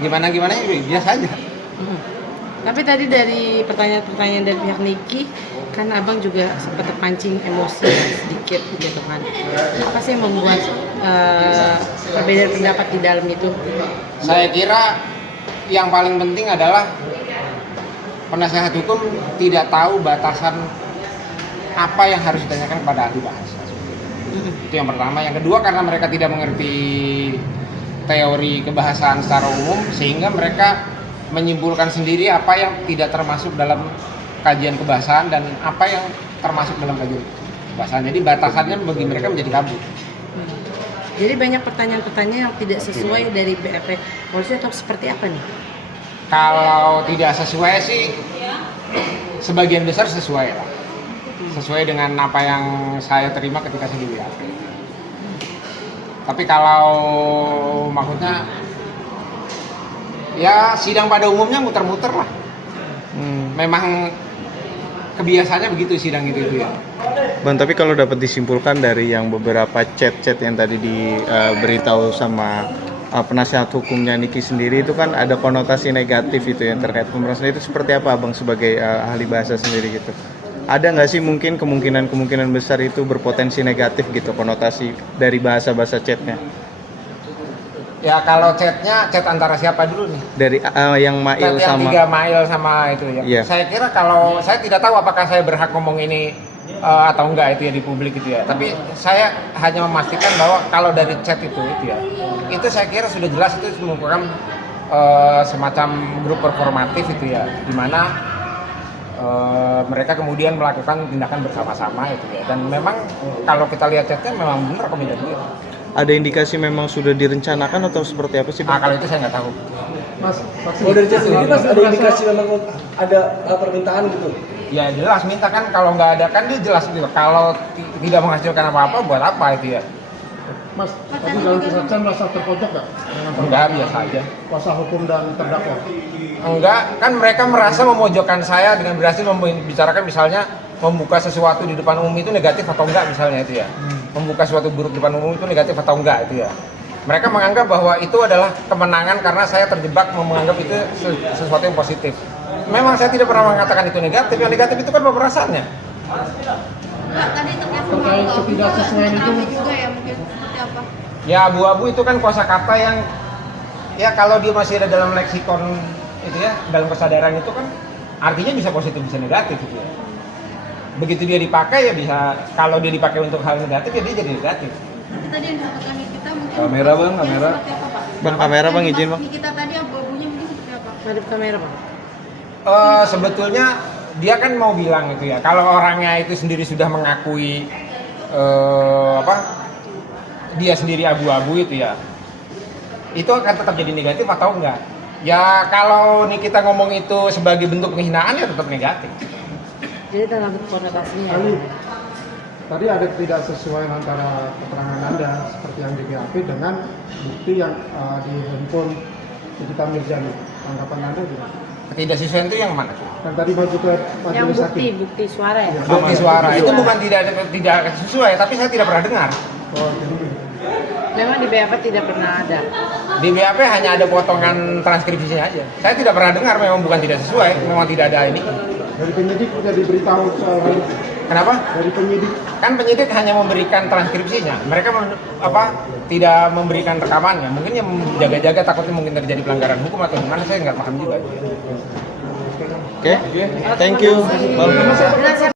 gimana ya biasa aja. Tapi tadi dari pertanyaan-pertanyaan dari pihak Niki, kan abang juga sempat terpancing emosi sedikit gitu kan. Apa sih yang membuat perbedaan pendapat di dalam itu? Saya kira yang paling penting adalah penasehat hukum tidak tahu batasan apa yang harus ditanyakan kepada ahli bahasa. Itu yang pertama. Yang kedua, karena mereka tidak mengerti teori kebahasaan secara umum, sehingga mereka menyimpulkan sendiri apa yang tidak termasuk dalam kajian kebahasaan dan apa yang termasuk dalam kajian kebahasaan. Jadi batasannya bagi mereka menjadi kabur. Jadi banyak pertanyaan-pertanyaan yang tidak sesuai dari BAP polisi atau seperti apa nih? Kalau tidak sesuai sih, sebagian besar sesuai lah. Sesuai dengan apa yang saya terima ketika saya di BAP. Tapi kalau maksudnya ya sidang pada umumnya muter-muter lah. Memang kebiasaannya begitu sidang itu ya. Bang, tapi kalau dapat disimpulkan dari yang beberapa chat-chat yang tadi diberitahu sama penasihat hukumnya Niki sendiri, itu kan ada konotasi negatif itu yang terkait pemerasan. Itu seperti apa Bang sebagai ahli bahasa sendiri gitu? Ada nggak sih mungkin kemungkinan besar itu berpotensi negatif gitu konotasi dari bahasa-bahasa chatnya? Ya kalau chat antara siapa dulu nih? Dari yang Mail Chat yang sama 3 Mail sama itu ya. Iya. Saya kira kalau saya tidak tahu apakah saya berhak ngomong ini atau enggak itu ya di publik itu ya. Tapi saya hanya memastikan bahwa kalau dari chat itu ya, itu saya kira sudah jelas itu merupakan semacam grup performatif itu ya, di mana mereka kemudian melakukan tindakan bersama-sama itu ya. Dan memang kalau kita lihat chatnya memang benar komedian itu. ada indikasi memang sudah direncanakan atau seperti apa sih Bang? Kalau itu saya nggak tahu. Mas, kalau dari chat sendiri Mas ada indikasi memang ada permintaan gitu? Ya jelas minta kan, kalau nggak ada kan dia jelas gitu. Kalau tidak menghasilkan apa-apa buat apa itu ya? Mas, tapi dalam kesaksian merasa terpojok nggak? Enggak, biasa aja. Kuasa hukum dan terdakwa? Enggak, kan mereka merasa memojokkan saya dengan berhasil membicarakan misalnya membuka sesuatu di depan umum itu negatif atau enggak misalnya itu ya. Membuka sesuatu buruk di depan umum itu negatif atau enggak itu ya. Mereka menganggap bahwa itu adalah kemenangan karena saya terjebak menganggap itu sesuatu yang positif. Memang saya tidak pernah mengatakan itu negatif, yang negatif itu kan pemerasannya. Enggak, tadi Terkait ketidaksesuaian itu juga ya mungkin seperti apa? Ya abu-abu itu kan kosakata yang ya kalau dia masih ada dalam leksikon itu ya, dalam kesadaran itu kan artinya bisa positif bisa negatif gitu ya. Begitu dia dipakai ya bisa, kalau dia dipakai untuk hal negatif ya dia jadi negatif. Nanti tadi yang disebutkan kita mungkin Kamera, Bang, kamera. seperti apa, Pak? Bang, kamera Bang, izin Bang. Kita tadi abu-abunya mungkin seperti apa? Madep kamera Bang. Sebetulnya dia kan mau bilang itu ya, kalau orangnya itu sendiri sudah mengakui dia sendiri abu-abu itu ya, itu akan tetap jadi negatif atau enggak? Ya kalau nih kita ngomong itu sebagai bentuk penghinaan ya tetap negatif. Jadi dalam konotasinya. Tadi ada ketidaksesuaian antara keterangan Anda seperti yang di BAP dengan bukti yang di handphone Nikita Mirzani. Tanggapan Anda gimana? Ketidaksesuaian itu yang mana? Kan tadi maju ke Yang majelis hakim. bukti suara ya. Bukti suara itu bukan tidak sesuai, tapi saya tidak pernah dengar. Oh, jadi Memang di BAP tidak pernah ada. Di BAP hanya ada potongan transkripsinya aja. Saya tidak pernah dengar, memang bukan tidak sesuai, memang tidak ada ini. dari penyidik sudah diberitahu soal hal itu. Kenapa? Dari penyidik Kan penyidik hanya memberikan transkripsinya, mereka tidak memberikan rekamannya. Mungkin yang jaga-jaga takutnya mungkin terjadi pelanggaran hukum atau gimana, saya nggak paham juga. Oke, thank you Bang.